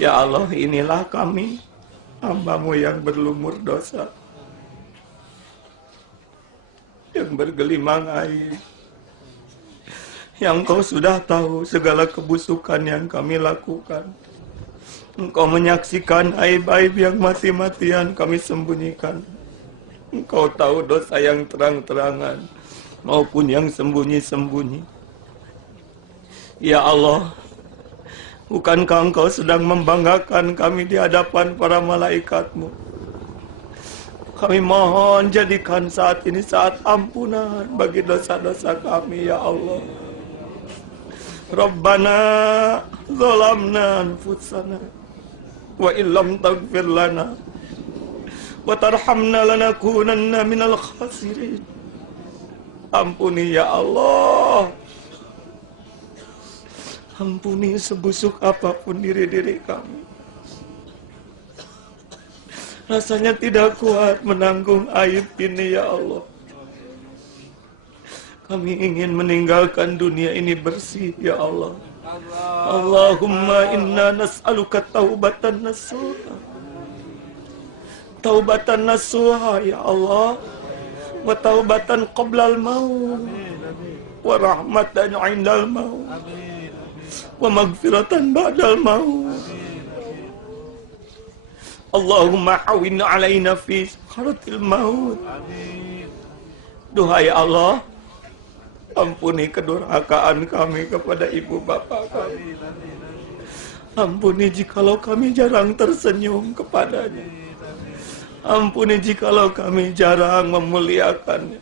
Ya Allah, inilah kami, hamba-Mu yang berlumur dosa, yang bergelimang air, yang Kau sudah tahu segala kebusukan yang kami lakukan. Engkau menyaksikan aib-aib yang mati-matian kami sembunyikan. Engkau tahu dosa yang terang-terangan maupun yang sembunyi-sembunyi. Ya Allah, bukankah Engkau sedang membanggakan kami di hadapan para malaikat-Mu? Kami mohon jadikan saat ini saat ampunan bagi dosa-dosa kami, ya Allah. Rabbana zalamna anfusana wa illam taghfir lana wa tarhamna lanakunanna minal khasirin. Ampuni ya Allah, ampuni sebusuk apapun diri-diri kami. Rasanya tidak kuat menanggung aib ini ya Allah. Kami ingin meninggalkan dunia ini bersih ya Allah. Allahumma inna nas'aluka taubatan nasuha. Taubatan nasuha ya Allah. Wa taubatan qablal maut. Wa rahmatan indal maut. Wa magfiratan ba'dal maut. Allahumma hawin alaina fi sakratil maut. Duhai Allah, ampuni kedurhakaan kami kepada ibu bapa kami. Ampuni jikalau kami jarang tersenyum kepadanya. Ampuni jikalau kami jarang memuliakannya.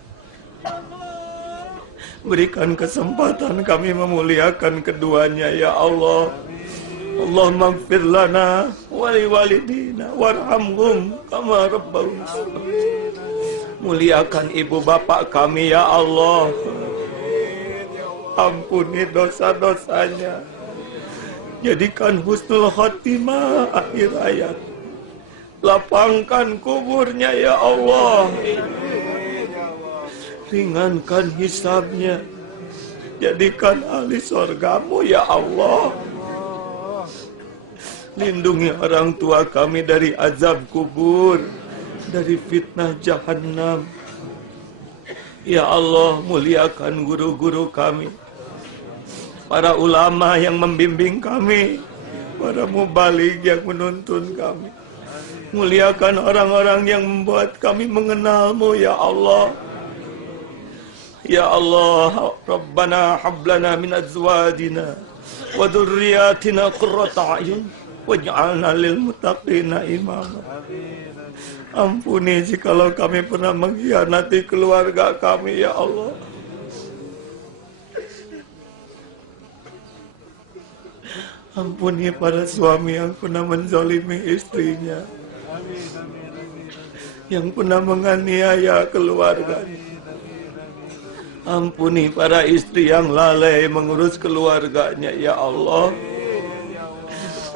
Berikan kesempatan kami memuliakan keduanya ya Allah. Allahumma ighfir lana wa liwalidina warhamhum kama rabbawna shaghira. Muliakan ibu bapak kami ya Allah. Ampuni dosa-dosanya. Jadikan husnul khotimah akhir hayat. Lapangkan kuburnya ya Allah. Ringankan hisabnya. Jadikan ahli surga-Mu ya Allah. Lindungi orang tua kami dari azab kubur, dari fitnah jahannam. Ya Allah, muliakan guru-guru kami, para ulama yang membimbing kami, para mubaligh yang menuntun kami. Muliakan orang-orang yang membuat kami mengenal-Mu ya Allah. Ya Allah, Rabbana hablana min azwajina wa dhurriyyatina qurrata a'yun waj'alna lil muttaqina imama. Ampuni jikalau kami pernah mengkhianati keluarga kami ya Allah. Ampuni para suami yang pernah menzalimi istrinya, yang pernah menganiaya keluarganya. Ampuni para istri yang lalai mengurus keluarganya ya Allah.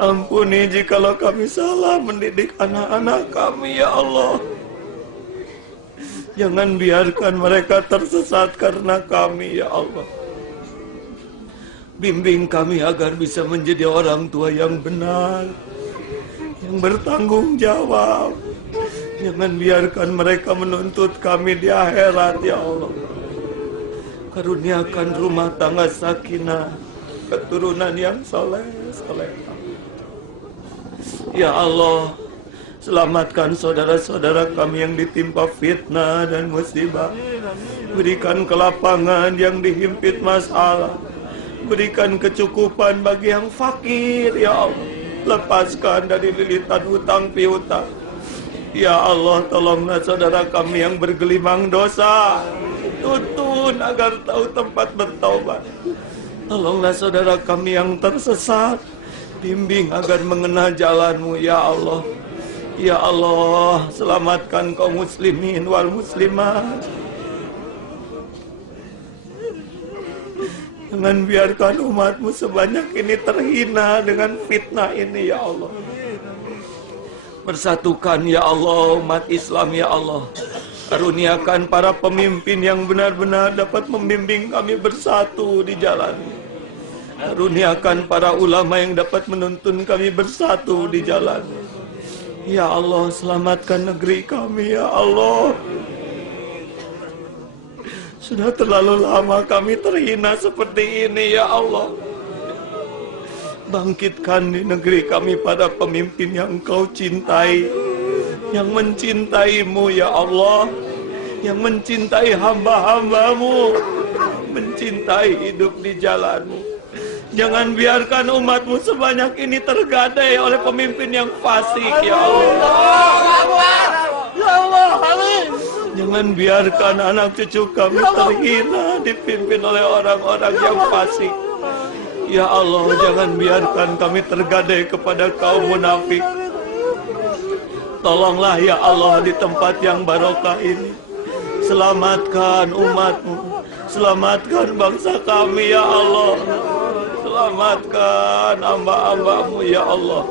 Ampuni jikalau kami salah mendidik anak-anak kami ya Allah. Jangan biarkan mereka tersesat karena kami ya Allah. Bimbing kami agar bisa menjadi orang tua yang benar, yang bertanggung jawab. Jangan biarkan mereka menuntut kami di akhirat ya Allah. Karuniakan rumah tangga sakinah, keturunan yang saleh. Ya Allah, selamatkan saudara-saudara kami yang ditimpa fitnah dan musibah. Berikan kelapangan yang dihimpit masalah. Berikan kecukupan bagi yang fakir ya Allah. Lepaskan dari lilitan hutang piutang. Ya Allah, tolonglah saudara kami yang bergelimang dosa. Tuntun agar tahu tempat bertaubat. Tolonglah saudara kami yang tersesat. Bimbing agar mengenal jalan-Mu ya Allah. Ya Allah, selamatkan kaum muslimin wal muslimat. Jangan biarkan umat-Mu sebanyak ini terhina dengan fitnah ini ya Allah. Bersatukan ya Allah umat Islam ya Allah. Karuniakan para pemimpin yang benar-benar dapat membimbing kami bersatu di jalan-Mu. Karuniakan para ulama yang dapat menuntun kami bersatu di jalan. Ya Allah, selamatkan negeri kami ya Allah. Sudah terlalu lama kami terhina seperti ini ya Allah. Bangkitkan di negeri kami pada pemimpin yang Engkau cintai, yang mencintaimu ya Allah, yang mencintai hamba-hambamu, mencintai hidup di jalanmu. Jangan biarkan umatmu sebanyak ini tergadai oleh pemimpin yang fasik ya Allah. Ya Allah, amin. Jangan biarkan anak cucu kami terhina dipimpin oleh orang-orang yang fasik. Ya Allah, jangan biarkan kami tergadai kepada kaum munafik. Tolonglah ya Allah di tempat yang barokah ini. Selamatkan umatmu, selamatkan bangsa kami ya Allah. Selamatkan hamba-hambamu ya Allah.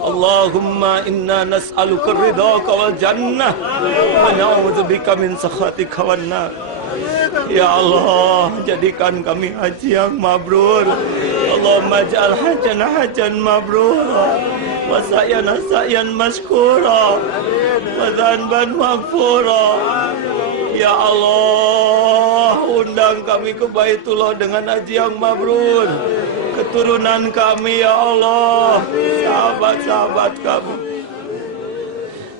Allahumma inna nas'aluka ridhaka wal jannah wa na'udzubika min sakhatika wan nar. Ya Allah, jadikan kami haji yang mabrur. Allahumma ja'al hajjana hajjan mabrura wa sa'yana sa'yan mashkura wa dhanban maghfura. Ya Allah, undang kami ke Baitullah dengan haji yang mabrur. Keturunan kami ya Allah, sahabat-sahabat kami.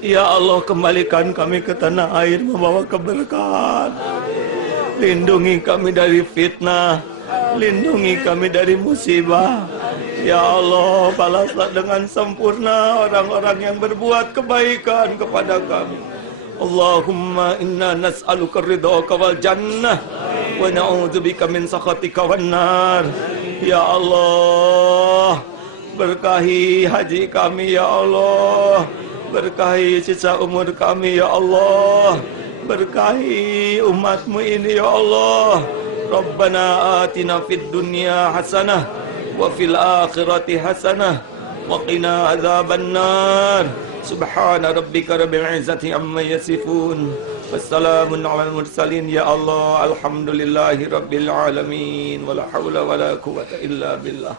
Ya Allah, kembalikan kami ke tanah air membawa keberkahan. Lindungi kami dari fitnah, lindungi kami dari musibah. Ya Allah, balaslah dengan sempurna orang-orang yang berbuat kebaikan kepada kami. Allahumma inna nas'aluka ridhaka wal jannah wa na'udzubika min sakhatika wan nar. Ya Allah, berkahi haji kami ya Allah, berkahi sisa umur kami ya Allah, berkahi umatmu ini ya Allah. Rabbana atina fid dunya hasanah wa fil akhirati hasanah wa qina adzaban nar. Subhana rabbika rabbil izzati amma yasifun. Wassalamun alal mursalin. Ya Allah, alhamdulillahi rabbil alamin. Wala hawla wala quwwata illa billah.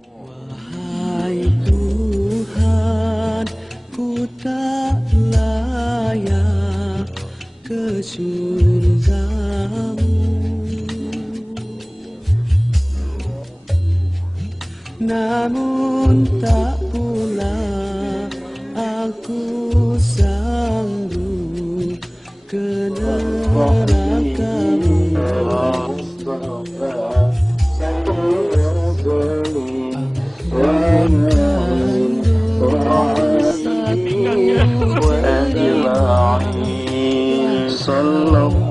Wahai Tuhan, ku tak layak ke surgamu, namun tak pula aku sanggup ke neraka-Mu. Sallallahu